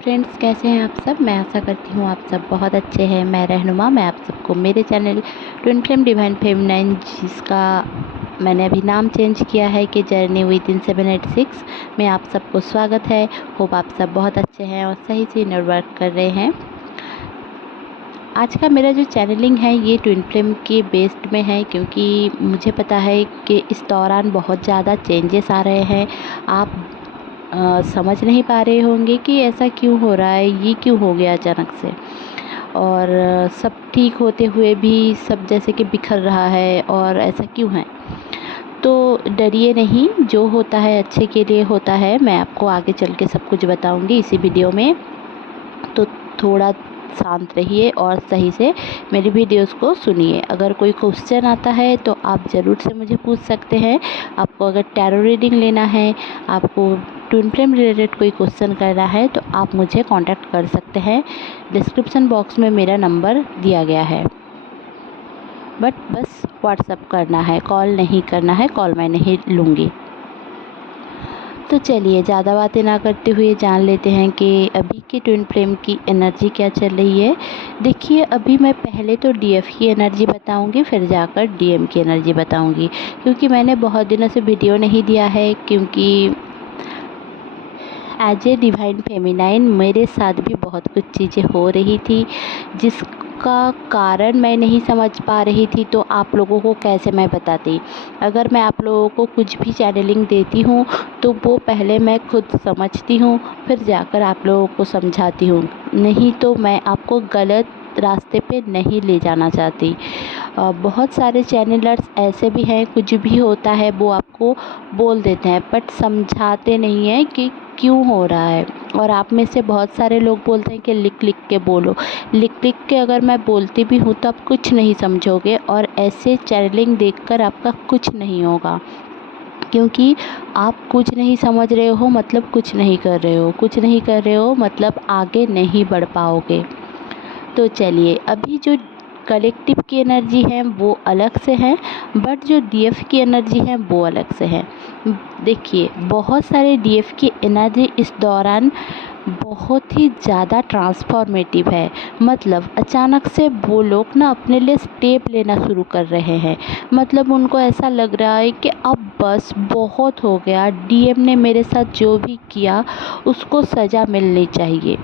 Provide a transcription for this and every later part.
Friends, कैसे हैं आप सब। मैं आशा करती हूँ आप सब बहुत अच्छे हैं। मैं रहनुमा, मैं आप सबको मेरे channel twin flame divine feminine, जिसका मैंने अभी नाम चेंज किया है कि जर्नी विद इन 786 में आप सबको स्वागत है। होप आप सब बहुत अच्छे हैं और सही से इनर वर्क कर रहे हैं। आज का मेरा जो चैनलिंग है ये ट्विन फ्लेम के बेस्ड में है, क्योंकि मुझे पता है कि इस दौरान बहुत ज़्यादा चेंजेस आ रहे हैं। आप समझ नहीं पा रहे होंगे कि ऐसा क्यों हो रहा है, ये क्यों हो गया अचानक से। और सब ठीक होते हुए भी सब जैसे कि बिखर रहा है, और ऐसा क्यों है। तो डरिए नहीं, जो होता है अच्छे के लिए होता है। मैं आपको आगे चल के सब कुछ बताऊंगी इसी वीडियो में। तो थोड़ा शांत रहिए और सही से मेरी वीडियोस को सुनिए। अगर कोई क्वेश्चन आता है तो आप ज़रूर से मुझे पूछ सकते हैं। आपको अगर टैरो रीडिंग लेना है, आपको ट्विन फ्लेम रिलेटेड कोई क्वेश्चन करना है, तो आप मुझे कांटेक्ट कर सकते हैं। डिस्क्रिप्शन बॉक्स में मेरा नंबर दिया गया है। बस व्हाट्सअप करना है, कॉल नहीं करना है। कॉल मैं नहीं लूँगी। तो चलिए ज़्यादा बातें ना करते हुए जान लेते हैं कि अभी के ट्विन फ्लेम की एनर्जी क्या चल रही है। देखिए, अभी मैं पहले तो डीएफ की एनर्जी बताऊंगी, फिर जाकर डीएम की एनर्जी बताऊंगी, क्योंकि मैंने बहुत दिनों से वीडियो नहीं दिया है। क्योंकि एज ए डिवाइन फेमिनाइन मेरे साथ भी बहुत कुछ चीज़ें हो रही थी, जिसका कारण मैं नहीं समझ पा रही थी। तो आप लोगों को कैसे मैं बताती। अगर मैं आप लोगों को कुछ भी चैनलिंग देती हूँ तो वो पहले मैं खुद समझती हूँ, फिर जाकर आप लोगों को समझाती हूँ। नहीं तो मैं आपको गलत रास्ते पे नहीं ले जाना चाहती। बहुत सारे चैनलर्स ऐसे भी हैं, कुछ भी होता है वो आपको बोल देते हैं, बट समझाते नहीं हैं कि क्यों हो रहा है। और आप में से बहुत सारे लोग बोलते हैं कि लिख लिख के बोलो। लिख लिख के अगर मैं बोलती भी हूँ तो आप कुछ नहीं समझोगे, और ऐसे चैनलिंग देखकर आपका कुछ नहीं होगा। क्योंकि आप कुछ नहीं समझ रहे हो मतलब कुछ नहीं कर रहे हो, कुछ नहीं कर रहे हो मतलब आगे नहीं बढ़ पाओगे। तो चलिए, अभी जो कलेक्टिव की एनर्जी है वो अलग से है, बट जो डीएफ की एनर्जी है वो अलग से है। देखिए, बहुत सारे डीएफ की एनर्जी इस दौरान बहुत ही ज़्यादा ट्रांसफॉर्मेटिव है। मतलब अचानक से वो लोग ना अपने लिए स्टेप लेना शुरू कर रहे हैं। मतलब उनको ऐसा लग रहा है कि अब बस बहुत हो गया, डीएम ने मेरे साथ जो भी किया उसको सज़ा मिलनी चाहिए।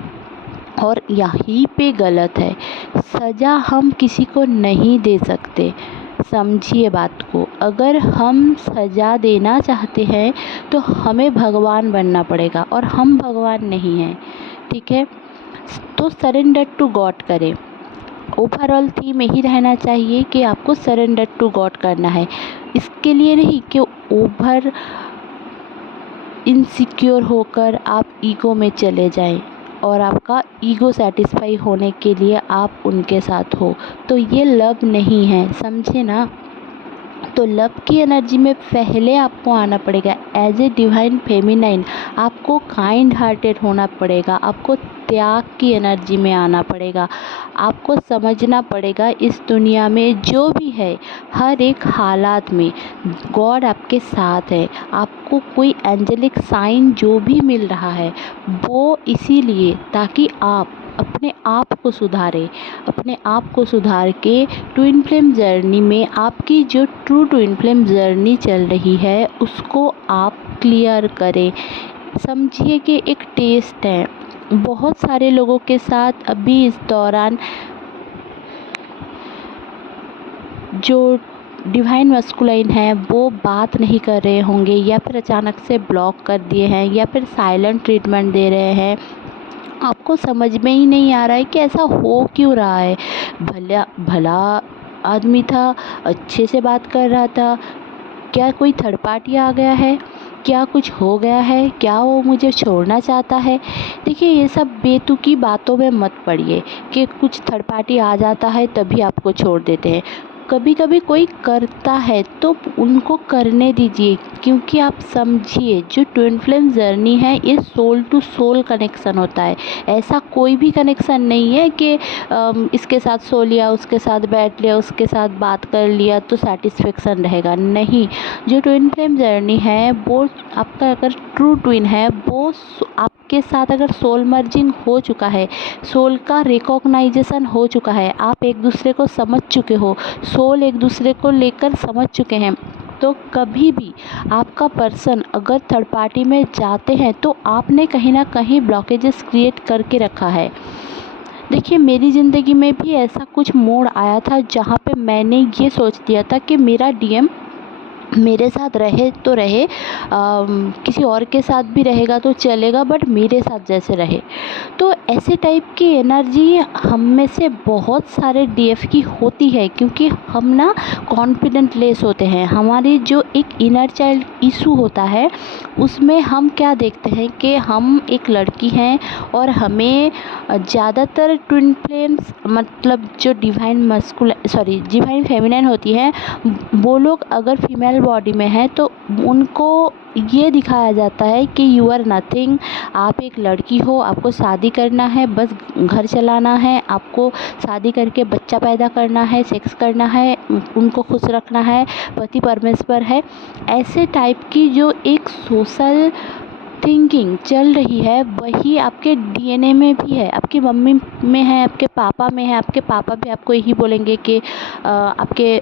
और यहीं पे गलत है। सज़ा हम किसी को नहीं दे सकते, समझिए बात को। अगर हम सज़ा देना चाहते हैं तो हमें भगवान बनना पड़ेगा, और हम भगवान नहीं हैं, ठीक है। तो सरेंडर टू गॉड करें। ओवरऑल थीम यही रहना चाहिए कि आपको सरेंडर टू गॉड करना है। इसके लिए नहीं कि ओवर इनसिक्योर होकर आप ईगो में चले जाएं, और आपका ईगो सेटिस्फाई होने के लिए आप उनके साथ हो। तो ये लव नहीं है, समझे ना। तो लव की एनर्जी में पहले आपको आना पड़ेगा। एज ए डिवाइन फेमिनाइन आपको काइंड हार्टेड होना पड़ेगा, आपको त्याग की एनर्जी में आना पड़ेगा। आपको समझना पड़ेगा इस दुनिया में जो भी है, हर एक हालात में गॉड आपके साथ है। आपको कोई एंजेलिक साइन जो भी मिल रहा है वो इसीलिए ताकि आप अपने आप को सुधारें। अपने आप को सुधार के ट्विन फ्लेम जर्नी में आपकी जो ट्रू ट्विन फ्लेम जर्नी चल रही है उसको आप क्लियर करें। समझिए कि एक टेस्ट है। बहुत सारे लोगों के साथ अभी इस दौरान जो डिवाइन मस्कुलाइन है वो बात नहीं कर रहे होंगे, या फिर अचानक से ब्लॉक कर दिए हैं, या फिर साइलेंट ट्रीटमेंट दे रहे हैं। आपको समझ में ही नहीं आ रहा है कि ऐसा हो क्यों रहा है। भला भला आदमी था, अच्छे से बात कर रहा था, क्या कोई थर्ड पार्टी आ गया है, क्या कुछ हो गया है, क्या वो मुझे छोड़ना चाहता है। देखिए, ये सब बेतुकी बातों में मत पड़िए कि कुछ थर्ड पार्टी आ जाता है तभी आपको छोड़ देते हैं। कभी कभी कोई करता है तो उनको करने दीजिए, क्योंकि आप समझिए जो ट्विन फ्लेम जर्नी है ये सोल टू सोल कनेक्शन होता है। ऐसा कोई भी कनेक्शन नहीं है कि इसके साथ सो लिया, उसके साथ बैठ लिया, उसके साथ बात कर लिया तो सेटिस्फेक्शन रहेगा। नहीं, जो ट्विन फ्लेम जर्नी है वो आपका अगर ट्रू ट्विन है वो आप आपके साथ अगर सोल मर्जिंग हो चुका है, सोल का रिकॉग्नाइजेशन हो चुका है, आप एक दूसरे को समझ चुके हो, सोल एक दूसरे को लेकर समझ चुके हैं, तो कभी भी आपका पर्सन अगर थर्ड पार्टी में जाते हैं तो आपने कहीं ना कहीं ब्लॉकेजेस क्रिएट करके रखा है। देखिए, मेरी ज़िंदगी में भी ऐसा कुछ मोड़ आया था जहाँ पे मैंने ये सोच दिया था कि मेरा डीएम मेरे साथ रहे तो रहे, किसी और के साथ भी रहेगा तो चलेगा, बट मेरे साथ जैसे रहे। तो ऐसे टाइप की एनर्जी हम में से बहुत सारे डीएफ की होती है, क्योंकि हम ना कॉन्फिडेंट लेस होते हैं। हमारी जो एक इनर चाइल्ड इशू होता है उसमें हम क्या देखते हैं कि हम एक लड़की हैं और हमें ज़्यादातर ट्विन फ्लेम्स, मतलब जो डिवाइन फेमिनिन होती है, वो लोग अगर फीमेल बॉडी में है तो उनको ये दिखाया जाता है कि यू आर नथिंग, आप एक लड़की हो, आपको शादी करना है, बस घर चलाना है, आपको शादी करके बच्चा पैदा करना है, सेक्स करना है, उनको खुश रखना है, पति परमेश्वर है। ऐसे टाइप की जो एक सोशल थिंकिंग चल रही है वही आपके डीएनए में भी है, आपकी मम्मी में है, आपके पापा में है। आपके पापा भी आपको यही बोलेंगे कि आपके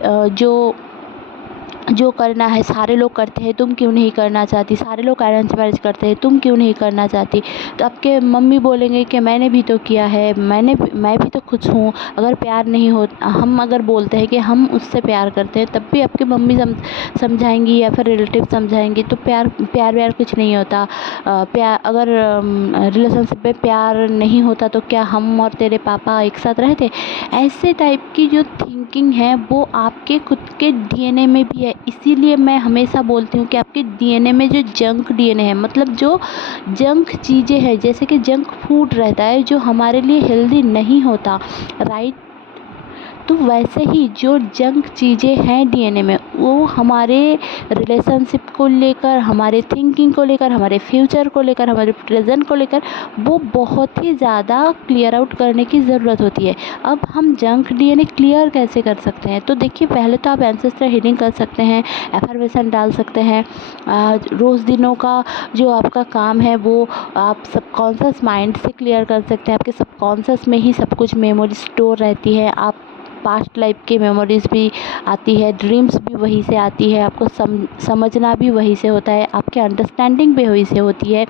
जो करना है सारे लोग करते हैं, तुम क्यों नहीं करना चाहती, सारे लोग अरेंज मैरिज करते हैं, तुम क्यों नहीं करना चाहती। तो आपके मम्मी बोलेंगे कि मैंने भी तो किया है, मैं भी तो खुश हूँ। अगर प्यार नहीं हो, हम अगर बोलते हैं कि हम उससे प्यार करते हैं, तब भी आपकी मम्मी समझाएंगी या फिर रिलेटिव समझाएंगी। तो प्यार कुछ नहीं होता। प्यार अगर रिलेशनशिप में प्यार नहीं होता तो क्या हम और तेरे पापा एक साथ रहते। ऐसे टाइप की जो थिंकिंग है वो आपके खुद के डीएनए में भी है। इसीलिए मैं हमेशा बोलती हूँ कि आपके डीएनए में जो जंक डीएनए है, मतलब जो जंक चीज़ें हैं, जैसे कि जंक फूड रहता है जो हमारे लिए हेल्दी नहीं होता, राइट, तो वैसे ही जो जंक चीज़ें हैं डीएनए में, वो हमारे रिलेशनशिप को लेकर, हमारे थिंकिंग को लेकर, हमारे फ्यूचर को लेकर, हमारे प्रेजेंट को लेकर, वो बहुत ही ज़्यादा क्लियर आउट करने की ज़रूरत होती है। अब हम जंक डीएनए क्लियर कैसे कर सकते हैं? तो देखिए, पहले तो आप एंसेस्टर हीलिंग कर सकते हैं, एफर्मेशन डाल सकते हैं। रोज़ दिनों का जो आपका काम है वो आप सबकॉन्शियस माइंड से क्लियर कर सकते हैं। आपके सबकॉन्शियस में ही सब कुछ मेमोरी स्टोर रहती है। आप पास्ट लाइफ की मेमोरीज़ भी आती है, ड्रीम्स भी वहीं से आती है, आपको समझना भी वहीं से होता है, आपके अंडरस्टैंडिंग भी वहीं से होती है।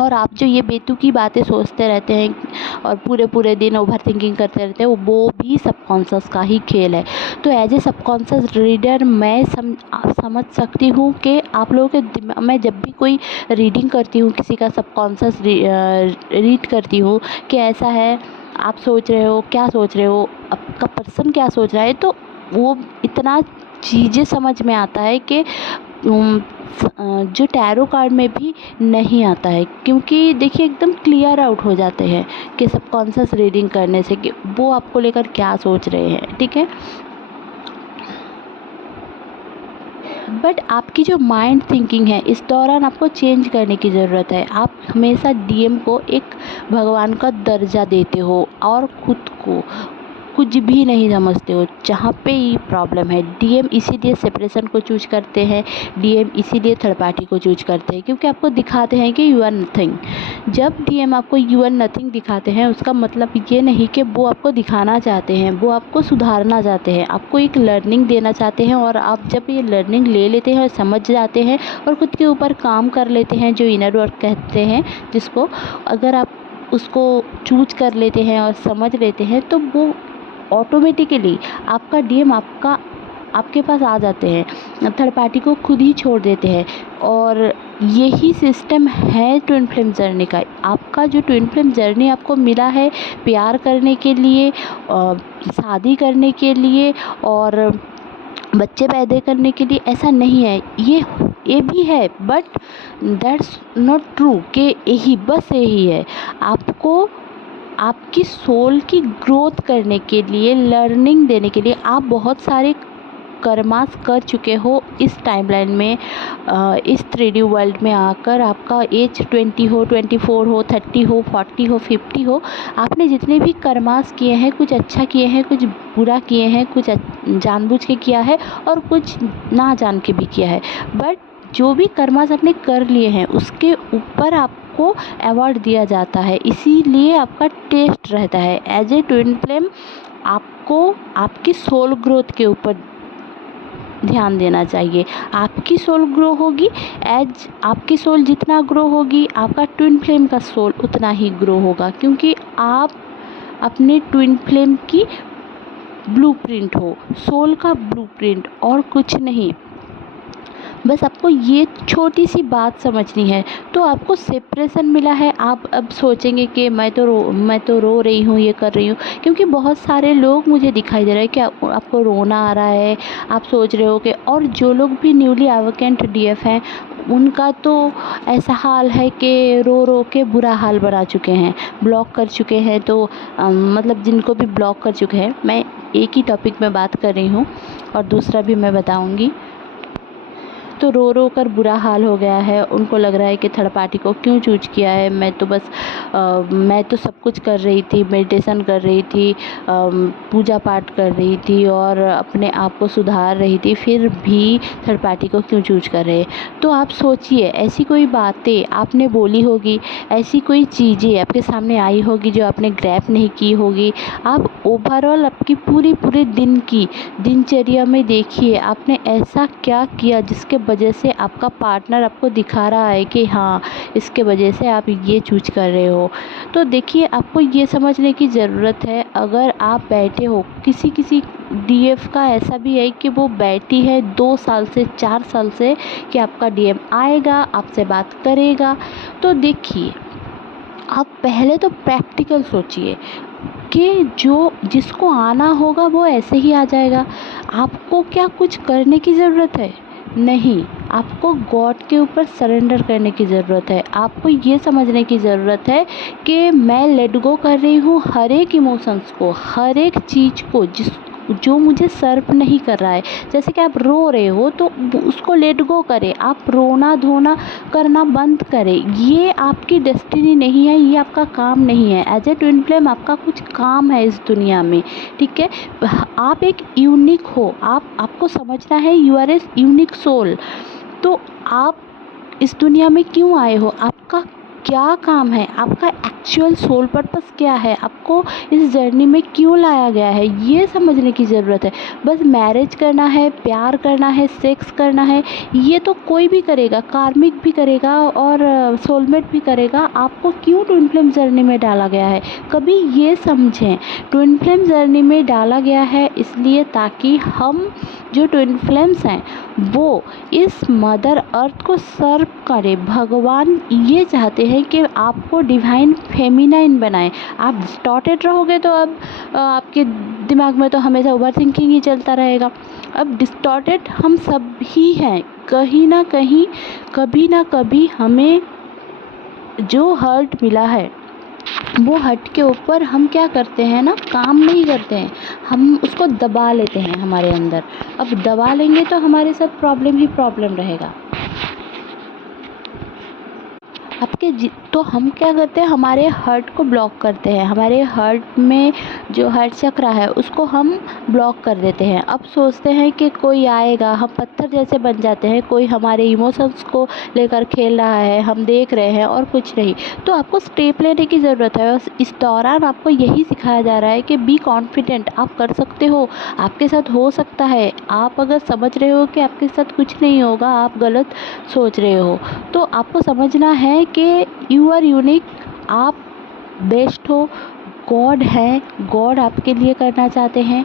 और आप जो ये बेतुकी बातें सोचते रहते हैं और पूरे दिन ओवर थिंकिंग करते रहते हैं, वो भी सबकॉन्शियस का ही खेल है। तो एज ए सबकॉन्शियस रीडर मैं समझ सकती हूँ कि आप लोगों के दिमाग में, जब भी कोई रीडिंग करती हूँ, किसी का सबकॉन्शियस रीड करती हूँ कि ऐसा है, आप सोच रहे हो, क्या सोच रहे हो, आपका पर्सन क्या सोच रहा है, तो वो इतना चीज़ें समझ में आता है कि जो टैरो कार्ड में भी नहीं आता है। क्योंकि देखिए, एकदम क्लियर आउट हो जाते हैं कि सबकॉन्शियस रीडिंग करने से कि वो आपको लेकर क्या सोच रहे हैं, ठीक है। बट आपकी जो माइंड थिंकिंग है, इस दौरान आपको चेंज करने की ज़रूरत है। आप हमेशा डीएम को एक भगवान का दर्जा देते हो और खुद को कुछ भी नहीं समझते हो। जहाँ पे ये प्रॉब्लम है, डीएम इसीलिए सेपरेशन को चूज करते हैं, डीएम इसीलिए थर्ड पार्टी को चूज करते हैं, क्योंकि आपको दिखाते हैं कि यू आर नथिंग। जब डीएम आपको यू आर नथिंग दिखाते हैं, उसका मतलब ये नहीं कि वो आपको दिखाना चाहते हैं, वो आपको सुधारना चाहते हैं, आपको एक लर्निंग देना चाहते हैं। और आप जब ये लर्निंग ले लेते हैं और समझ जाते हैं और खुद के ऊपर काम कर लेते हैं, जो इनर वर्क कहते हैं जिसको, अगर आप उसको चूज कर लेते हैं और समझ लेते हैं, तो वो ऑटोमेटिकली आपका डीएम आपके पास आ जाते हैं, थर्ड पार्टी को खुद ही छोड़ देते हैं। और यही सिस्टम है ट्विन फ्लेम जर्नी का। आपका जो ट्विन फ्लेम जर्नी आपको मिला है प्यार करने के लिए, शादी करने के लिए और बच्चे पैदा करने के लिए, ऐसा नहीं है। ये भी है, बट दैट्स नॉट ट्रू कि यही है। आपको आपकी सोल की ग्रोथ करने के लिए, लर्निंग देने के लिए, आप बहुत सारे कर्मास कर चुके हो इस टाइमलाइन में। इस 3D वर्ल्ड में आकर, आपका एज 20 हो, 24 हो, 30 हो, 40 हो, 50 हो, आपने जितने भी कर्मास किए हैं, कुछ अच्छा किए हैं, कुछ बुरा किए हैं, कुछ जानबूझ के किया है और कुछ ना जान के भी किया है। बट जो भी कर्मास आपने कर लिए हैं, उसके ऊपर आपको आपको अवार्ड दिया जाता है, इसीलिए आपका टेस्ट रहता है। एज ए ट्विन फ्लेम आपको आपकी सोल ग्रोथ के ऊपर ध्यान देना चाहिए। आपकी सोल ग्रो होगी, एज आपकी सोल जितना ग्रो होगी आपका ट्विन फ्लेम का सोल उतना ही ग्रो होगा, क्योंकि आप अपने ट्विन फ्लेम की ब्लूप्रिंट हो, सोल का ब्लूप्रिंट, और कुछ नहीं। बस आपको ये छोटी सी बात समझनी है। तो आपको सेपरेशन मिला है, आप अब सोचेंगे कि मैं तो रो रही हूँ, ये कर रही हूँ, क्योंकि बहुत सारे लोग मुझे दिखाई दे रहा है कि आपको रोना आ रहा है, आप सोच रहे हो कि, और जो लोग भी न्यूली एवोकेंट डीएफ हैं उनका तो ऐसा हाल है कि रो रो के बुरा हाल बना चुके हैं, ब्लॉक कर चुके हैं। तो मतलब जिनको भी ब्लॉक कर चुके हैं, मैं एक ही टॉपिक में बात कर रही हूँ और दूसरा भी मैं बताऊँगी। तो रो रो कर बुरा हाल हो गया है, उनको लग रहा है कि थर्ड पार्टी को क्यों चूज किया है। मैं तो सब कुछ कर रही थी, मेडिटेशन कर रही थी, पूजा पाठ कर रही थी और अपने आप को सुधार रही थी, फिर भी थर्ड पार्टी को क्यों चूज कर रहे। तो आप सोचिए, ऐसी कोई बातें आपने बोली होगी, ऐसी कोई चीज़ें आपके सामने आई होगी जो आपने ग्रैब नहीं की होगी। आप ओवरऑल आपकी पूरे दिन की दिनचर्या में देखिए, आपने ऐसा क्या किया जिसके वजह से आपका पार्टनर आपको दिखा रहा है कि हाँ, इसके वजह से आप ये चूज कर रहे हो। तो देखिए, आपको ये समझने की ज़रूरत है, अगर आप बैठे हो, किसी डीएफ का ऐसा भी है कि वो बैठी है 2 साल से 4 साल से कि आपका डीएम आएगा, आपसे बात करेगा। तो देखिए, आप पहले तो प्रैक्टिकल सोचिए कि जिसको आना होगा वो ऐसे ही आ जाएगा। आपको क्या कुछ करने की ज़रूरत है? नहीं, आपको गॉड के ऊपर सरेंडर करने की ज़रूरत है। आपको ये समझने की ज़रूरत है कि मैं लेट गो कर रही हूँ हर एक इमोशंस को, हर एक चीज़ को जो मुझे सर्व नहीं कर रहा है। जैसे कि आप रो रहे हो तो उसको लेट गो करें, आप रोना धोना करना बंद करें। ये आपकी डेस्टिनी नहीं है, ये आपका काम नहीं है। एज ए ट्विन फ्लेम आपका कुछ काम है इस दुनिया में, ठीक है। आप एक यूनिक हो, आपको समझना है, you are a unique soul. तो आप इस दुनिया में क्यों आए हो, आपका क्या काम है, आपका एक्चुअल सोल पर्पस क्या है, आपको इस जर्नी में क्यों लाया गया है, ये समझने की ज़रूरत है। बस मैरिज करना है, प्यार करना है, सेक्स करना है, ये तो कोई भी करेगा, कार्मिक भी करेगा और सोलमेट भी करेगा। आपको क्यों ट्विन फ्लेम जर्नी में डाला गया है, कभी ये समझें। ट्विन फ्लेम जर्नी में डाला गया है इसलिए ताकि हम जो ट्विन फ्लेम्स हैं वो इस मदर अर्थ को सर्व करें। भगवान ये चाहते हैं कि आपको डिवाइन फेमिनाइन बनाएं। आप डिस्टॉर्टेड रहोगे तो अब आपके दिमाग में तो हमेशा ओवर थिंकिंग ही चलता रहेगा। अब डिस्टॉर्टेड हम सब ही हैं, कहीं ना कहीं, कभी ना कभी हमें जो हर्ट मिला है वो हट के ऊपर हम क्या करते हैं ना, काम नहीं करते हैं, हम उसको दबा लेते हैं हमारे अंदर। अब दबा लेंगे तो हमारे साथ प्रॉब्लम ही प्रॉब्लम रहेगा। तो हम क्या करते हैं, हमारे हर्ट को ब्लॉक करते हैं, हमारे हर्ट में जो हर्ट चक्र है उसको हम ब्लॉक कर देते हैं। अब सोचते हैं कि कोई आएगा, हम पत्थर जैसे बन जाते हैं, कोई हमारे इमोशंस को लेकर खेल रहा है, हम देख रहे हैं और कुछ नहीं। तो आपको स्टेप लेने की ज़रूरत है। इस दौरान आपको यही सिखाया जा रहा है कि बी कॉन्फिडेंट, आप कर सकते हो, आपके साथ हो सकता है। आप अगर समझ रहे हो कि आपके साथ कुछ नहीं होगा, आप गलत सोच रहे हो। तो आपको समझना है कि यू आर यूनिक, आप बेस्ट हो, गॉड है, गॉड आपके लिए करना चाहते हैं।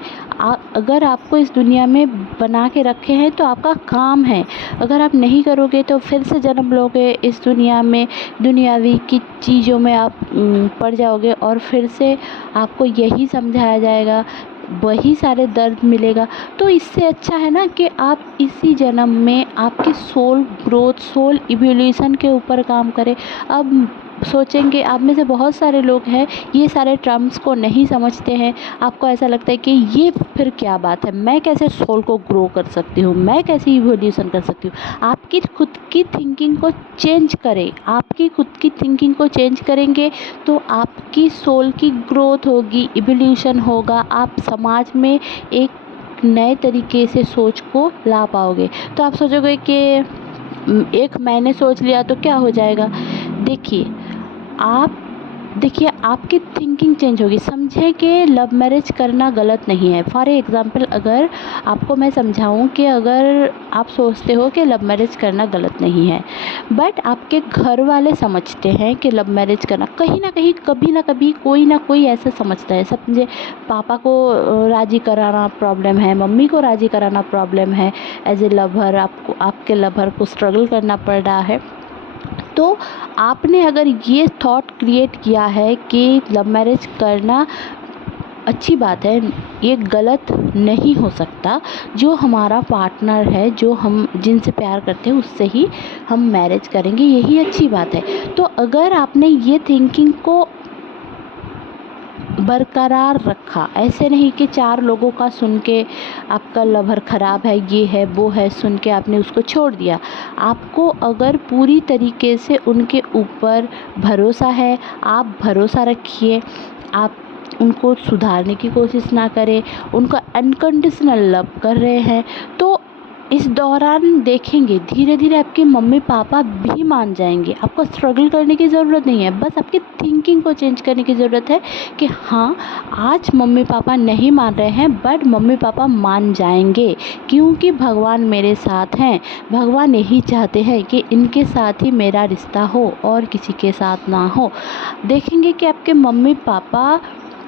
अगर आपको इस दुनिया में बना के रखे हैं तो आपका काम है। अगर आप नहीं करोगे तो फिर से जन्म लोगे इस दुनिया में, दुनियावी की चीज़ों में आप पड़ जाओगे और फिर से आपको यही समझाया जाएगा, वही सारे दर्द मिलेगा। तो इससे अच्छा है ना कि आप इसी जन्म में आपकी सोल ग्रोथ, सोल इवोल्यूशन के ऊपर काम करें। अब सोचेंगे, आप में से बहुत सारे लोग हैं ये सारे टर्म्स को नहीं समझते हैं। आपको ऐसा लगता है कि ये फिर क्या बात है, मैं कैसे सोल को ग्रो कर सकती हूँ, मैं कैसे इवोल्यूशन कर सकती हूँ। आपकी खुद की थिंकिंग को चेंज करें, आपकी खुद की थिंकिंग को चेंज करेंगे तो आपकी सोल की ग्रोथ होगी, इवोल्यूशन होगा, आप समाज में एक नए तरीके से सोच को ला पाओगे। तो आप सोचोगे कि एक मैंने सोच लिया तो क्या हो जाएगा। देखिए, आप देखिए आपकी थिंकिंग चेंज होगी। समझें कि लव मैरिज करना गलत नहीं है। फॉर एग्ज़ाम्पल अगर आपको मैं समझाऊं कि अगर आप सोचते हो कि लव मैरिज करना गलत नहीं है, बट आपके घर वाले समझते हैं कि लव मैरिज करना कहीं ना कहीं कभी ना कभी कोई ना कोई ऐसा समझता है। समझे, पापा को राज़ी कराना प्रॉब्लम है, मम्मी को राज़ी कराना प्रॉब्लम है, एज ए लवर आपको आपके लवर को स्ट्रगल करना पड़ रहा है। तो आपने अगर ये थॉट क्रिएट किया है कि लव मैरिज करना अच्छी बात है, ये गलत नहीं हो सकता, जो हमारा पार्टनर है, जो हम जिनसे प्यार करते हैं उससे ही हम मैरिज करेंगे, यही अच्छी बात है। तो अगर आपने ये थिंकिंग को बरकरार रखा, ऐसे नहीं कि 4 लोगों का सुन के आपका लवर ख़राब है, ये है वो है, सुन के आपने उसको छोड़ दिया। आपको अगर पूरी तरीके से उनके ऊपर भरोसा है, आप भरोसा रखिए, आप उनको सुधारने की कोशिश ना करें, उनका अनकंडीशनल लव कर रहे हैं, तो इस दौरान देखेंगे धीरे धीरे आपके मम्मी पापा भी मान जाएंगे। आपको स्ट्रगल करने की ज़रूरत नहीं है, बस आपकी थिंकिंग को चेंज करने की ज़रूरत है कि हाँ, आज मम्मी पापा नहीं मान रहे हैं बट मम्मी पापा मान जाएंगे, क्योंकि भगवान मेरे साथ हैं। भगवान यही चाहते हैं कि इनके साथ ही मेरा रिश्ता हो और किसी के साथ ना हो। देखेंगे कि आपके मम्मी पापा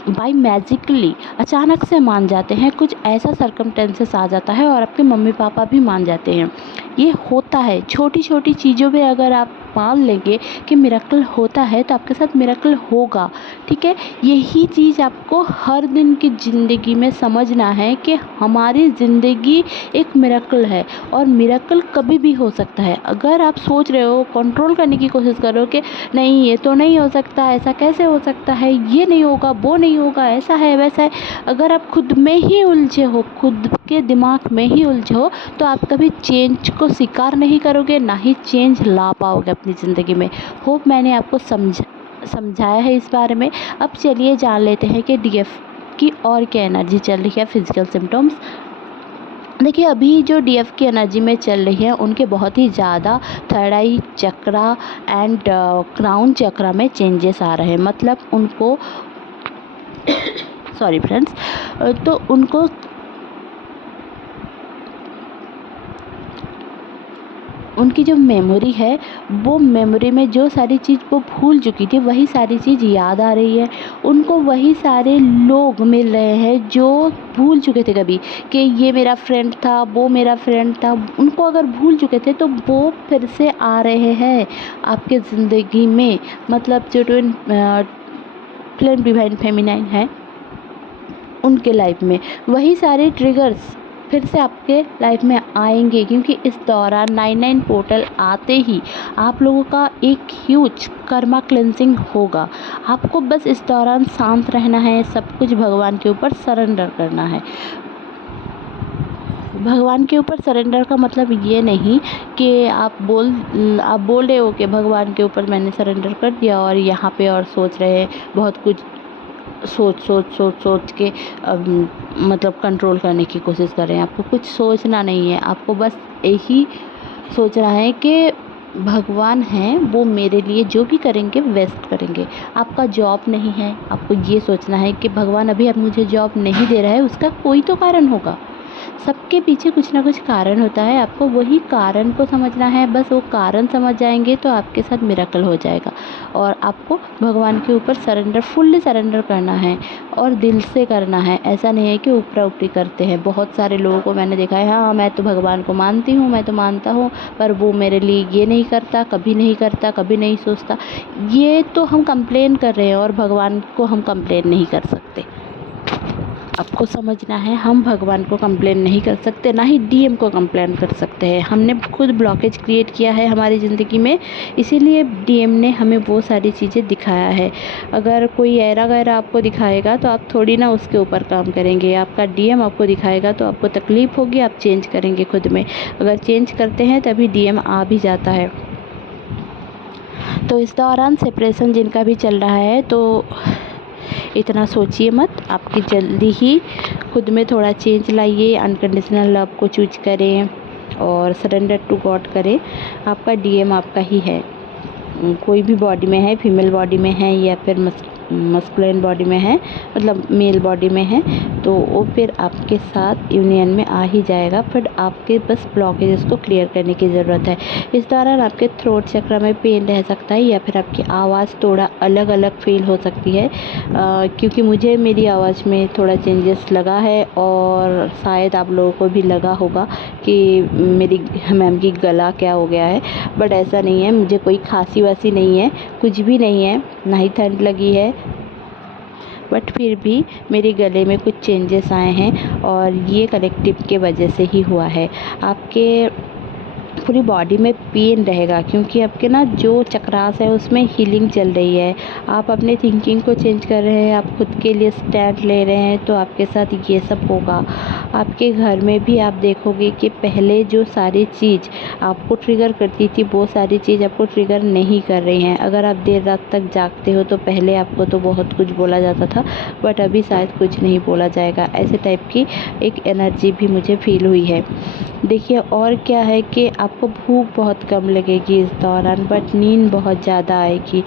बाई मैजिकली अचानक से मान जाते हैं, कुछ ऐसा सर्कमटेंसेस आ जाता है और आपके मम्मी पापा भी मान जाते हैं। ये होता है, छोटी छोटी चीज़ों में अगर आप मान लेंगे कि मिरेकल होता है तो आपके साथ मिरेकल होगा। ठीक है, यही चीज़ आपको हर दिन की ज़िंदगी में समझना है कि हमारी ज़िंदगी एक मिरेकल है और मिरेकल कभी भी हो सकता है। अगर आप सोच रहे हो, कंट्रोल करने की कोशिश कर रहे हो कि नहीं ये तो नहीं हो सकता, ऐसा कैसे हो सकता है, ये नहीं होगा, वो नहीं होगा, ऐसा है वैसा है, अगर आप खुद में ही उलझे हो, खुद के दिमाग में ही उलझे हो, तो आप कभी चेंज को स्वीकार नहीं करोगे, ना ही चेंज ला पाओगे अपनी ज़िंदगी में। होप मैंने आपको समझाया है इस बारे में। अब चलिए जान लेते हैं कि डीएफ की और क्या एनर्जी चल रही है, फिजिकल सिम्टम्स। देखिए अभी जो डीएफ की एनर्जी में चल रही है, उनके बहुत ही ज़्यादा third eye chakra and crown chakra में चेंजेस आ रहे हैं। मतलब उनको सॉरी फ्रेंड्स, तो उनको उनकी जो मेमोरी है, वो मेमोरी में जो सारी चीज़ वो भूल चुकी थी वही सारी चीज़ याद आ रही है। उनको वही सारे लोग मिल रहे हैं जो भूल चुके थे कभी, कि ये मेरा फ्रेंड था, वो मेरा फ्रेंड था। उनको अगर भूल चुके थे तो वो फिर से आ रहे हैं आपके ज़िंदगी में। मतलब जो ट्विन डिवाइन फेमिनाइन है उनके लाइफ में वही सारे ट्रिगर्स फिर से आपके लाइफ में आएंगे, क्योंकि इस दौरान 99 पोर्टल आते ही आप लोगों का एक ह्यूज कर्मा क्लेंसिंग होगा। आपको बस इस दौरान शांत रहना है, सब कुछ भगवान के ऊपर सरेंडर करना है। भगवान के ऊपर सरेंडर का मतलब ये नहीं कि आप बोल रहे हो कि भगवान के ऊपर मैंने सरेंडर कर दिया और यहाँ पे और सोच रहे हैं बहुत कुछ, सोच के मतलब कंट्रोल करने की कोशिश कर रहे हैं। आपको कुछ सोचना नहीं है, आपको बस यही सोचना है कि भगवान हैं, वो मेरे लिए जो भी करेंगे बेस्ट करेंगे। आपका जॉब नहीं है, आपको ये सोचना है कि भगवान अभी अब मुझे जॉब नहीं दे रहा है, उसका कोई तो कारण होगा। सबके पीछे कुछ ना कुछ कारण होता है, आपको वही कारण को समझना है। बस वो कारण समझ जाएंगे तो आपके साथ मिरेकल हो जाएगा। और आपको भगवान के ऊपर सरेंडर, फुल्ली सरेंडर करना है और दिल से करना है। ऐसा नहीं है कि ऊपरा ऊपरी करते हैं। बहुत सारे लोगों को मैंने देखा है, हाँ मैं तो भगवान को मानती हूँ, मैं तो मानता हूँ, पर वो मेरे लिए ये नहीं करता, कभी नहीं करता, कभी नहीं सोचता। ये तो हम कंप्लेन कर रहे हैं और भगवान को हम कंप्लेन नहीं कर सकते। आपको समझना है, हम भगवान को कंप्लेन नहीं कर सकते, ना ही डीएम को कंप्लेन कर सकते हैं। हमने खुद ब्लॉकेज क्रिएट किया है हमारी ज़िंदगी में, इसीलिए डीएम ने हमें वो सारी चीज़ें दिखाया है। अगर कोई ऐरा गैरा आपको दिखाएगा तो आप थोड़ी ना उसके ऊपर काम करेंगे। आपका डीएम आपको दिखाएगा तो आपको तकलीफ़ होगी, आप चेंज करेंगे खुद में। अगर चेंज करते हैं तभी डीएम आ भी जाता है। तो इस दौरान सेपरेशन जिनका भी चल रहा है तो इतना सोचिए मत, आपकी जल्दी ही खुद में थोड़ा चेंज लाइए, अनकंडीशनल लव को चूज करें और सरेंडर टू गॉड करें। आपका डीएम आपका ही है। कोई भी बॉडी में है, फीमेल बॉडी में है या फिर मस्कुलिन बॉडी में है, मतलब मेल बॉडी में है, तो वो फिर आपके साथ यूनियन में आ ही जाएगा। फिर आपके बस ब्लॉकेज को क्लियर करने की ज़रूरत है। इस दौरान आपके थ्रोट चक्र में पेन रह सकता है या फिर आपकी आवाज़ थोड़ा अलग अलग फील हो सकती है, क्योंकि मुझे मेरी आवाज़ में थोड़ा चेंजेस लगा है और शायद आप लोगों को भी लगा होगा कि मेरी मैम की गला क्या हो गया है, बट ऐसा नहीं है। मुझे कोई खांसी वासी नहीं है, कुछ भी नहीं है, ना ही ठंड लगी है, बट फिर भी मेरे गले में कुछ चेंजेस आए हैं और ये कलेक्टिव के वजह से ही हुआ है। आपके पूरी बॉडी में पेन रहेगा क्योंकि आपके ना जो चक्रास है उसमें हीलिंग चल रही है। आप अपने थिंकिंग को चेंज कर रहे हैं, आप खुद के लिए स्टैंड ले रहे हैं, तो आपके साथ ये सब होगा। आपके घर में भी आप देखोगे कि पहले जो सारी चीज़ आपको ट्रिगर करती थी वो सारी चीज़ आपको ट्रिगर नहीं कर रही हैं। अगर आप देर रात तक जागते हो तो पहले आपको तो बहुत कुछ बोला जाता था, बट अभी शायद कुछ नहीं बोला जाएगा। ऐसे टाइप की एक एनर्जी भी मुझे फील हुई है। देखिए और क्या है कि आपको भूख बहुत कम लगेगी इस दौरान, बट नींद बहुत ज़्यादा आएगी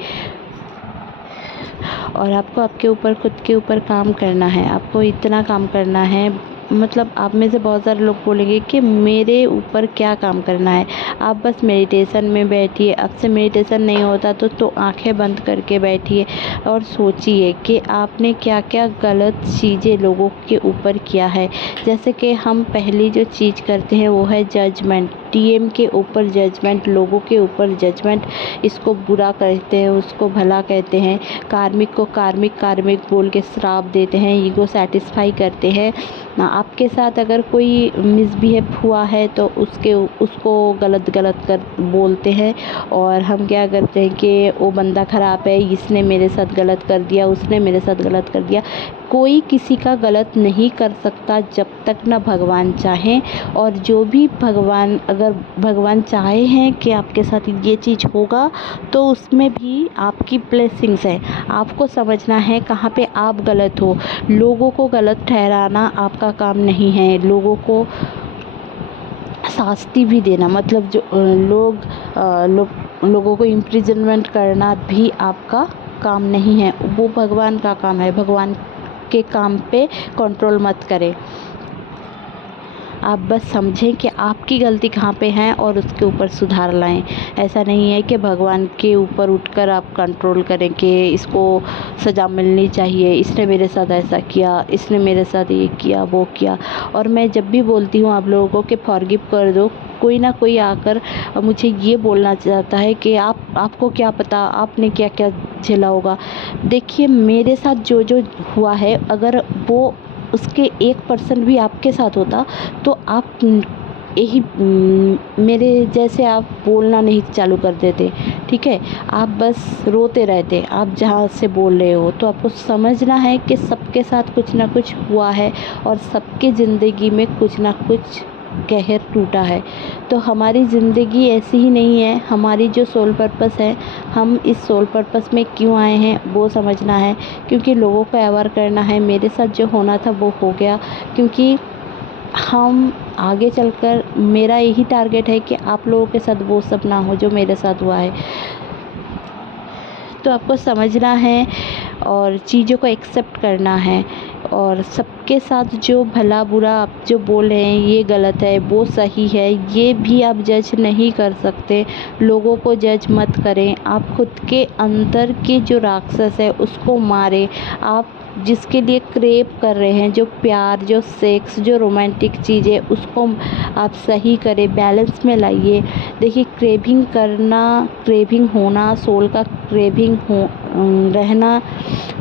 और आपको आपके ऊपर खुद के ऊपर काम करना है। आपको इतना काम करना है, मतलब आप में से बहुत सारे लोग बोलेंगे कि मेरे ऊपर क्या काम करना है। आप बस मेडिटेशन में बैठिए। आपसे मेडिटेशन नहीं होता तो आंखें बंद करके बैठिए और सोचिए कि आपने क्या क्या गलत चीज़ें लोगों के ऊपर किया है। जैसे कि हम पहली जो चीज़ करते हैं वो है जजमेंट। टीएम के ऊपर जजमेंट, लोगों के ऊपर जजमेंट, इसको बुरा कहते हैं, उसको भला कहते हैं, कार्मिक को कार्मिक बोल के श्राप देते हैं, ईगो सेटिस्फाई करते हैं। आपके साथ अगर कोई मिसबिहेव हुआ है तो उसको गलत कर बोलते हैं और हम क्या करते हैं कि वो बंदा ख़राब है, इसने मेरे साथ गलत कर दिया, उसने मेरे साथ गलत कर दिया। कोई किसी का गलत नहीं कर सकता जब तक ना भगवान चाहें, और जो भी अगर भगवान चाहे हैं कि आपके साथ ये चीज़ होगा तो उसमें भी आपकी ब्लेसिंग्स है। आपको समझना है कहाँ पे आप गलत हो। लोगों को गलत ठहराना आपका काम नहीं है। लोगों को शास्ति भी देना, मतलब जो लोगों को इम्प्रिजनमेंट करना भी आपका काम नहीं है, वो भगवान का काम है। भगवान के काम पे कंट्रोल मत करें। आप बस समझें कि आपकी गलती कहाँ पे है और उसके ऊपर सुधार लाएं। ऐसा नहीं है कि भगवान के ऊपर उठकर आप कंट्रोल करें कि इसको सज़ा मिलनी चाहिए, इसने मेरे साथ ऐसा किया, इसने मेरे साथ ये किया, वो किया। और मैं जब भी बोलती हूँ आप लोगों को कि फॉरगिव कर दो, कोई ना कोई आकर मुझे ये बोलना चाहता है कि आपको क्या पता, आपने क्या क्या झेला होगा। देखिए मेरे साथ जो जो हुआ है, अगर वो उसके 1% भी आपके साथ होता तो आप यही मेरे जैसे आप बोलना नहीं चालू कर देते। ठीक है, आप बस रोते रहते। आप जहाँ से बोल रहे हो तो आपको समझना है कि सबके साथ कुछ ना कुछ हुआ है और सबके ज़िंदगी में कुछ ना कुछ कहर टूटा है। तो हमारी ज़िंदगी ऐसी ही नहीं है। हमारी जो सोल पर्पस है, हम इस सोल पर्पस में क्यों आए हैं वो समझना है, क्योंकि लोगों को अवेयर करना है। मेरे साथ जो होना था वो हो गया, क्योंकि हम आगे चलकर, मेरा यही टारगेट है कि आप लोगों के साथ वो सब ना हो जो मेरे साथ हुआ है। तो आपको समझना है और चीज़ों को एक्सेप्ट करना है, और सबके साथ जो भला बुरा आप जो बोल रहे हैं ये गलत है, वो सही है, ये भी आप जज नहीं कर सकते। लोगों को जज मत करें। आप खुद के अंदर के जो राक्षस है उसको मारें। आप जिसके लिए क्रेव कर रहे हैं, जो प्यार, जो सेक्स, जो रोमांटिक चीज़ें, उसको आप सही करें, बैलेंस में लाइए। देखिए क्रेविंग होना, सोल का क्रेविंग रहना,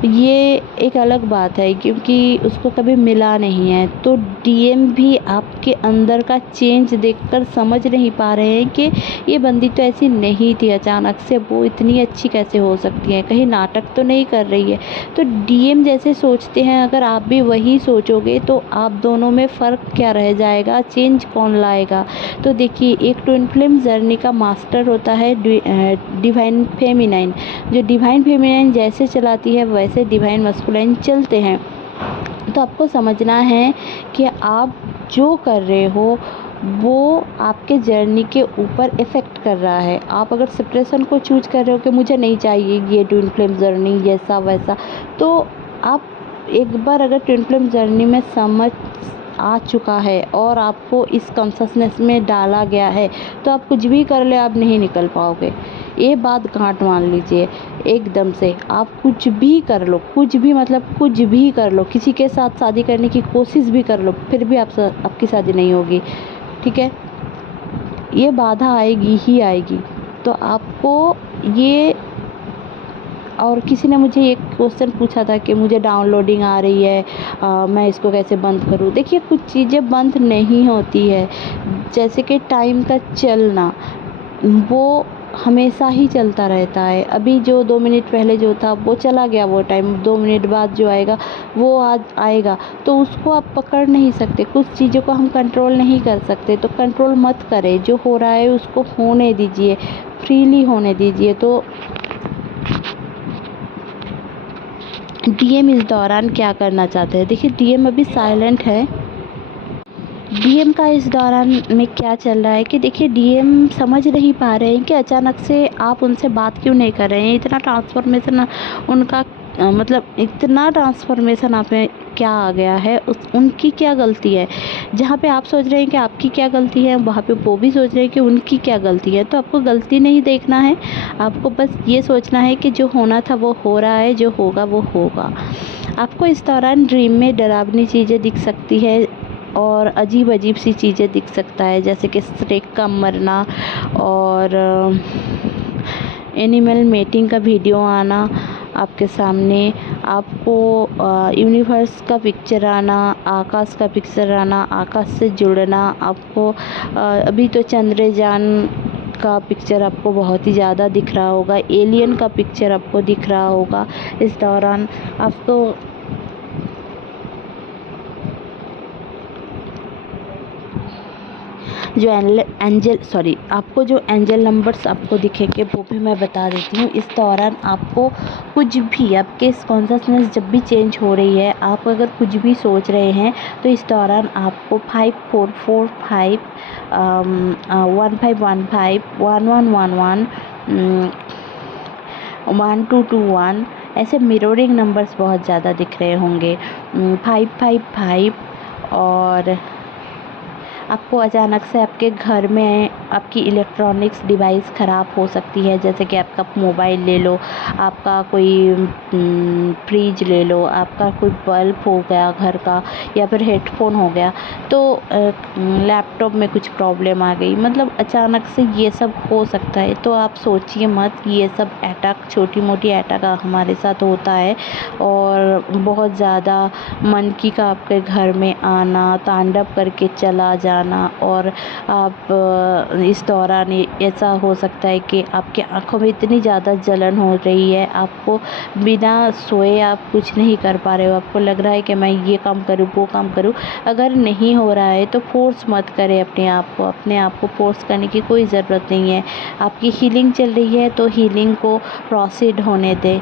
ये एक अलग बात है, क्योंकि उसको कभी मिला नहीं है। तो डीएम भी आपके अंदर का चेंज देखकर समझ नहीं पा रहे हैं कि ये बंदी तो ऐसी नहीं थी, अचानक से वो इतनी अच्छी कैसे हो सकती है, कहीं नाटक तो नहीं कर रही है। तो डीएम जैसे सोचते हैं, अगर आप भी वही सोचोगे तो आप दोनों में फ़र्क क्या रह जाएगा, चेंज कौन लाएगा। तो देखिए एक ट्विन फ्लेम जर्नी का मास्टर होता है डिवाइन फेमिनाइन। जो डिवाइन फेमिनाइन जैसे चलाती है वैसे डिवाइन मस्कुलाइन चलते हैं। तो आपको समझना है कि आप जो कर रहे हो वो आपके जर्नी के ऊपर इफ़ेक्ट कर रहा है। आप अगर सिप्रेशन को चूज़ कर रहे हो कि मुझे नहीं चाहिए ये ट्विन फ्लेम जर्नी ऐसा वैसा, तो आप एक बार अगर ट्विन फ्लेम जर्नी में समझ आ चुका है और आपको इस कॉन्शसनेस में डाला गया है, तो आप कुछ भी कर ले, आप नहीं निकल पाओगे। ये बात गांठ मान लीजिए एकदम से। आप कुछ भी कर लो, कुछ भी मतलब कुछ भी कर लो, किसी के साथ शादी करने की कोशिश भी कर लो, फिर भी आपकी शादी नहीं होगी, ठीक है। ये बाधा आएगी ही आएगी। तो आपको ये, और किसी ने मुझे एक क्वेश्चन पूछा था कि मुझे डाउनलोडिंग आ रही है, मैं इसको कैसे बंद करूँ। देखिए कुछ चीज़ें बंद नहीं होती है, जैसे कि टाइम का चलना, वो हमेशा ही चलता रहता है। अभी जो 2 मिनट पहले जो था वो चला गया, वो टाइम 2 मिनट बाद जो आएगा वो आज आएगा, तो उसको आप पकड़ नहीं सकते। कुछ चीज़ों को हम कंट्रोल नहीं कर सकते, तो कंट्रोल मत करें। जो हो रहा है उसको होने दीजिए, फ्रीली होने दीजिए। तो डीएम इस दौरान क्या करना चाहते हैं? देखिए डीएम अभी साइलेंट है। डीएम का इस दौरान में क्या चल रहा है कि देखिए डीएम समझ नहीं पा रहे हैं कि अचानक से आप उनसे बात क्यों नहीं कर रहे हैं। इतना ट्रांसफॉर्मेशन उनका मतलब इतना ट्रांसफॉर्मेशन आप में क्या आ गया है, उनकी क्या गलती है। जहाँ पे आप सोच रहे हैं कि आपकी क्या गलती है, वहाँ पे वो भी सोच रहे हैं कि उनकी क्या गलती है। तो आपको गलती नहीं देखना है, आपको बस ये सोचना है कि जो होना था वो हो रहा है, जो होगा वो होगा। आपको इस दौरान ड्रीम में डरावनी चीज़ें दिख सकती है और अजीब-अजीब सी चीज़ें दिख सकता है, जैसे कि स्नेक का मरना और एनिमल मेटिंग का वीडियो आना आपके सामने। आपको यूनिवर्स का पिक्चर आना, आकाश का पिक्चर आना, आकाश से जुड़ना। आपको अभी तो चंद्रयान का पिक्चर आपको बहुत ही ज़्यादा दिख रहा होगा, एलियन का पिक्चर आपको दिख रहा होगा। इस दौरान आपको जो आपको जो एंजल नंबर्स आपको दिखेंगे वो भी मैं बता देती हूँ। इस दौरान आपको कुछ भी, आपके कॉन्शसनेस जब भी चेंज हो रही है, आप अगर कुछ भी सोच रहे हैं, तो इस दौरान आपको 5445 1515 1111 1221 ऐसे मिररिंग नंबर्स बहुत ज़्यादा दिख रहे होंगे। 555 और आपको अचानक से आपके घर में आपकी इलेक्ट्रॉनिक्स डिवाइस ख़राब हो सकती है, जैसे कि आपका मोबाइल ले लो, आपका कोई फ्रिज ले लो, आपका कोई बल्ब हो गया घर का, या फिर हेडफोन हो गया, तो लैपटॉप में कुछ प्रॉब्लम आ गई, मतलब अचानक से ये सब हो सकता है। तो आप सोचिए मत, ये सब अटैक, छोटी मोटी अटैक हमारे साथ होता है। और बहुत ज़्यादा मनकी का आपके घर में आना, तांडव करके चला जाना, और आप इस दौरान ऐसा हो सकता है कि आपकी आँखों में इतनी ज़्यादा जलन हो रही है, आपको बिना सोए आप कुछ नहीं कर पा रहे हो, आपको लग रहा है कि मैं ये काम करूँ वो काम करूँ। अगर नहीं हो रहा है तो फोर्स मत करें अपने आप को फोर्स करने की कोई ज़रूरत नहीं है। आपकी हीलिंग चल रही है तो हीलिंग को प्रोसीड होने दें।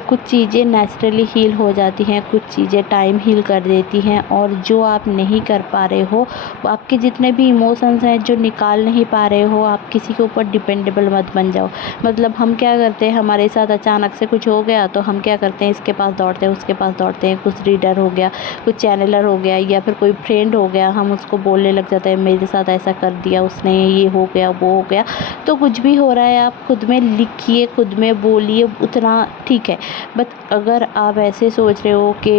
कुछ चीज़ें नेचुरली हील हो जाती हैं, कुछ चीज़ें टाइम हील कर देती हैं। और जो आप नहीं कर पा रहे हो, आपके जितने भी इमोशंस हैं जो निकाल नहीं पा रहे हो, आप किसी के ऊपर डिपेंडेबल मत बन जाओ। मतलब हम क्या करते हैं, हमारे साथ अचानक से कुछ हो गया तो हम क्या करते हैं, इसके पास दौड़ते हैं, उसके पास दौड़ते हैं। कुछ रीडर हो गया, कुछ चैनलर हो गया, या फिर कोई फ्रेंड हो गया, हम उसको बोलने लग जाते हैं मेरे साथ ऐसा कर दिया उसने, ये हो गया वो हो गया। तो कुछ भी हो रहा है आप खुद में लिखिए, खुद में बोलिए, उतना ठीक है। बट अगर आप ऐसे सोच रहे हो कि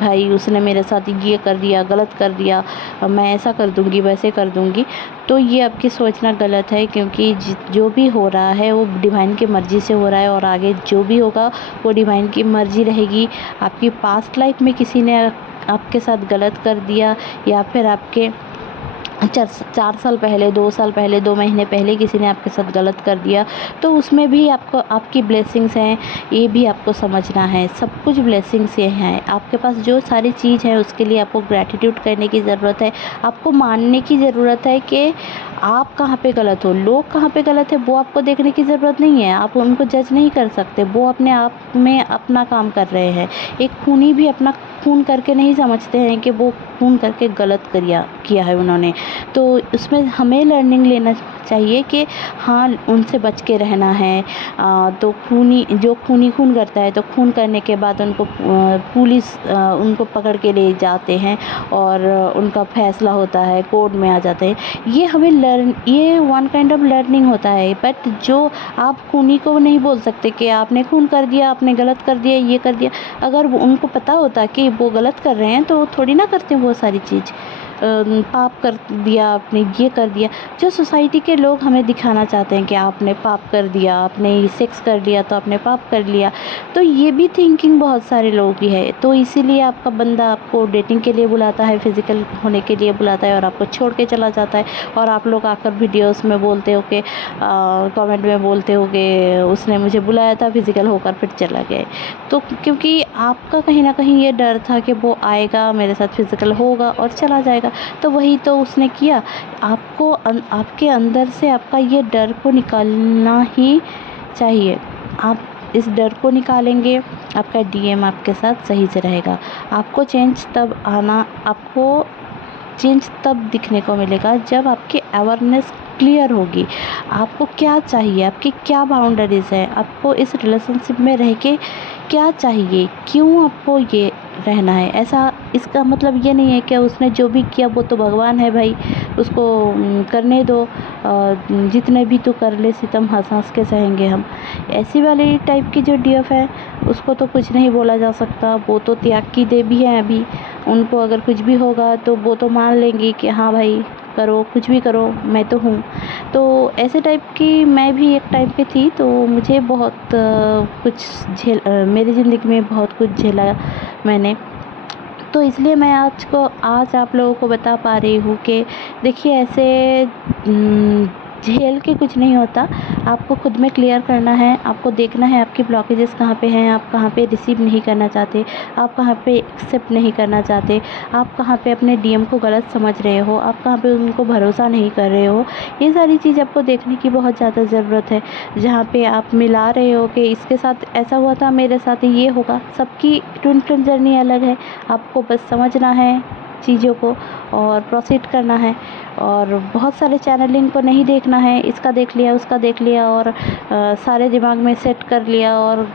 भाई उसने मेरे साथ ये कर दिया, गलत कर दिया, मैं ऐसा कर दूँगी वैसे कर दूँगी, तो ये आपकी सोचना गलत है। क्योंकि जो भी हो रहा है वो डिवाइन की मर्ज़ी से हो रहा है, और आगे जो भी होगा वो डिवाइन की मर्ज़ी रहेगी। आपकी पास्ट लाइफ में किसी ने आपके साथ गलत कर दिया, या फिर आपके 4 साल पहले, 2 साल पहले, 2 महीने पहले किसी ने आपके साथ गलत कर दिया, तो उसमें भी आपको आपकी ब्लेसिंग्स हैं, ये भी आपको समझना है। सब कुछ ब्लेसिंग्स ये हैं। आपके पास जो सारी चीज़ है उसके लिए आपको ग्रैटिट्यूड करने की ज़रूरत है। आपको मानने की ज़रूरत है कि आप कहाँ पे गलत हो, लोग कहाँ पे गलत है वो आपको देखने की ज़रूरत नहीं है। आप उनको जज नहीं कर सकते, वो अपने आप में अपना काम कर रहे हैं। एक खूनी भी अपना खून करके नहीं समझते हैं कि वो खून करके गलत किया है उन्होंने। तो उसमें हमें लर्निंग लेना चाहिए कि हाँ, उनसे बच के रहना है। तो खून करता है तो खून करने के बाद उनको पुलिस उनको पकड़ के ले जाते हैं और उनका फैसला होता है, कोर्ट में आ जाते हैं। ये वन काइंड ऑफ लर्निंग होता है। बट जो आप खूनी को नहीं बोल सकते कि आपने खून कर दिया, आपने गलत कर दिया, ये कर दिया। अगर उनको पता होता कि वो गलत कर रहे हैं तो थोड़ी ना करते वो सारी चीज़। पाप कर दिया आपने, ये कर दिया। जो सोसाइटी के लोग हमें दिखाना चाहते हैं कि आपने पाप कर दिया, आपने सेक्स कर लिया तो आपने पाप कर लिया। तो ये भी थिंकिंग बहुत सारे लोगों की है। तो इसीलिए आपका बंदा आपको डेटिंग के लिए बुलाता है, फिज़िकल होने के लिए बुलाता है और आपको छोड़ के चला जाता है। और आप लोग आकर वीडियोस में बोलते हो कि कमेंट में बोलते हो कि उसने मुझे बुलाया था, फिज़िकल होकर फिर चला गया। तो क्योंकि आपका कहीं ना कहीं ये डर था कि वो आएगा, मेरे साथ फिज़िकल होगा और चला जाएगा। तो वही तो उसने किया। आपके अंदर से आपका ये डर को निकालना ही चाहिए। आप इस डर को निकालेंगे, आपका डीएम आपके साथ सही से रहेगा। आपको चेंज तब दिखने को मिलेगा जब आपकी अवेयरनेस क्लियर होगी। आपको क्या चाहिए, आपकी क्या बाउंड्रीज़ है, आपको इस रिलेशनशिप में रह के क्या चाहिए, क्यों आपको ये रहना है। ऐसा इसका मतलब ये नहीं है कि उसने जो भी किया वो तो भगवान है भाई, उसको करने दो, जितने भी तो कर ले सितम, हंस हंस के सहेंगे हम। ऐसी वाली टाइप की जो डीएफ है उसको तो कुछ नहीं बोला जा सकता। वो तो त्याग की देवी है। अभी उनको अगर कुछ भी होगा तो वो तो मान लेंगी कि हाँ भाई करो, कुछ भी करो, मैं तो हूँ। तो ऐसे टाइप की मैं भी एक टाइप पे थी। तो मुझे बहुत मेरी ज़िंदगी में बहुत कुछ झेला मैंने। तो इसलिए मैं आज आप लोगों को बता पा रही हूँ कि देखिए, ऐसे झेल के कुछ नहीं होता। आपको खुद में क्लियर करना है। आपको देखना है आपकी ब्लॉकेजेस कहाँ पे हैं, आप कहाँ पे रिसीव नहीं करना चाहते, आप कहाँ पे एक्सेप्ट नहीं करना चाहते, आप कहाँ पे अपने डीएम को गलत समझ रहे हो, आप कहाँ पे उनको भरोसा नहीं कर रहे हो। ये सारी चीज़ आपको देखने की बहुत ज़्यादा ज़रूरत है। जहाँ पे आप मिला रहे हो कि इसके साथ ऐसा हुआ था, मेरे साथ ये होगा। सबकी ट्विन जर्नी अलग है। आपको बस समझना है चीज़ों को और प्रोसीड करना है। और बहुत सारे चैनलिंग को नहीं देखना है, इसका देख लिया, उसका देख लिया और सारे दिमाग में सेट कर लिया और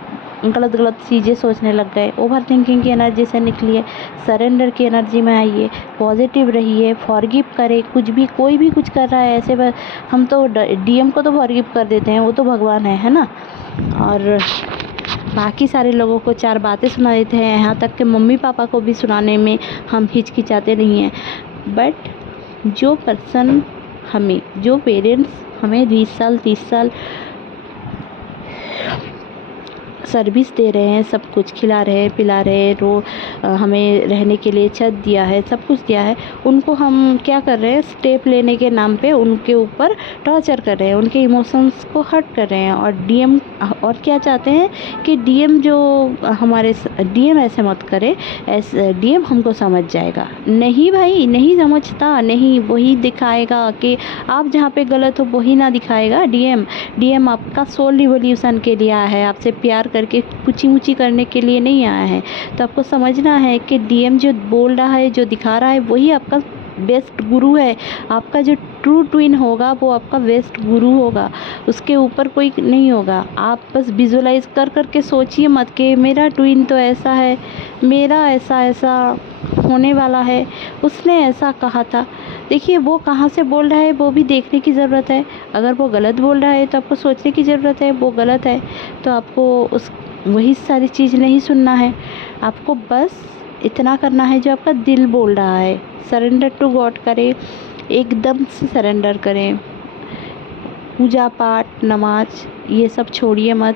गलत गलत चीज़ें सोचने लग गए। ओवर थिंकिंग की एनर्जी से निकलिए, सरेंडर की एनर्जी में आइए, पॉजिटिव रहिए, फॉरगिव करें। कोई भी कुछ कर रहा है ऐसे हम तो डीएम को तो फॉरगिव कर देते हैं, वो तो भगवान है ना। और बाकी सारे लोगों को 4 बातें सुना देते हैं, यहाँ तक कि मम्मी पापा को भी सुनाने में हम हिचकिचाते नहीं हैं। बट जो पेरेंट्स हमें 20 साल 30 साल सर्विस दे रहे हैं, सब कुछ खिला रहे हैं, पिला रहे हैं, हमें रहने के लिए छत दिया है, सब कुछ दिया है, उनको हम क्या कर रहे हैं, स्टेप लेने के नाम पे उनके ऊपर टॉर्चर कर रहे हैं, उनके इमोशंस को हर्ट कर रहे हैं। और डीएम और क्या चाहते हैं कि डीएम ऐसे मत करे, ऐसे डीएम हमको समझ जाएगा। नहीं भाई, नहीं समझता, नहीं, वही दिखाएगा कि आप जहाँ पे गलत हो वही ना दिखाएगा। डीएम आपका सोल रिवोल्यूशन के लिए आया है, आपसे प्यार करके पूछी मुची करने के लिए नहीं आया है। तो आपको समझना है कि डीएम जो बोल रहा है, जो दिखा रहा है, वही आपका बेस्ट गुरु है। आपका जो ट्रू ट्विन होगा वो आपका बेस्ट गुरु होगा, उसके ऊपर कोई नहीं होगा। आप बस विजुलाइज कर करके सोचिए मत कि मेरा ट्विन तो ऐसा है, मेरा ऐसा ऐसा होने वाला है, उसने ऐसा कहा था। देखिए, वो कहाँ से बोल रहा है वो भी देखने की ज़रूरत है। अगर वो गलत बोल रहा है तो आपको सोचने की ज़रूरत है, वो गलत है तो आपको वही सारी चीज़ नहीं सुनना है। आपको बस इतना करना है जो आपका दिल बोल रहा है। सरेंडर टू गॉड करें, एकदम से सरेंडर करें। पूजा पाठ, नमाज, ये सब छोड़िए मत।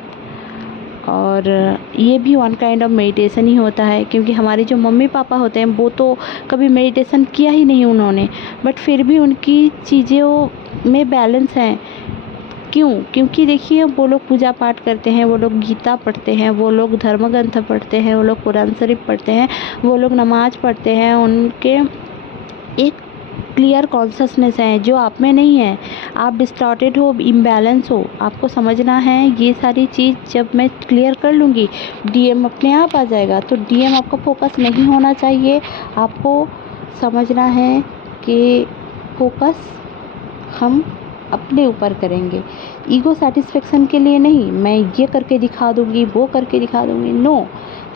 और ये भी वन काइंड ऑफ मेडिटेशन ही होता है, क्योंकि हमारे जो मम्मी पापा होते हैं वो तो कभी मेडिटेशन किया ही नहीं उन्होंने, बट फिर भी उनकी चीज़ों में बैलेंस है। क्यों? क्योंकि देखिए, वो लोग पूजा पाठ करते हैं, वो लोग गीता पढ़ते हैं, वो लोग धर्म ग्रंथ पढ़ते हैं, वो लोग कुरान शरीफ पढ़ते हैं, वो लोग नमाज पढ़ते हैं। उनके एक क्लियर कॉन्शसनेस है जो आप में नहीं है। आप डिस्टॉर्टेड हो, इम्बैलेंस हो। आपको समझना है ये सारी चीज़ जब मैं क्लियर कर लूँगी, डीएम अपने आप आ जाएगा। तो डीएम आपका फोकस नहीं होना चाहिए। आपको समझना है कि फोकस हम अपने ऊपर करेंगे, ईगो सेटिस्फेक्शन के लिए नहीं, मैं ये करके दिखा दूँगी, वो करके दिखा दूँगी, नो,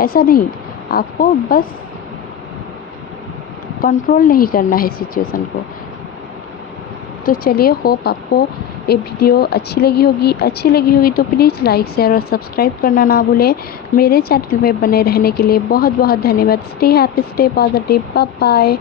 ऐसा नहीं। आपको बस कंट्रोल नहीं करना है सिचुएशन को। तो चलिए, होप आपको ये वीडियो अच्छी लगी होगी तो प्लीज़ लाइक, शेयर और सब्सक्राइब करना ना भूलें। मेरे चैनल में बने रहने के लिए बहुत बहुत धन्यवाद। Stay happy, stay positive, bye bye.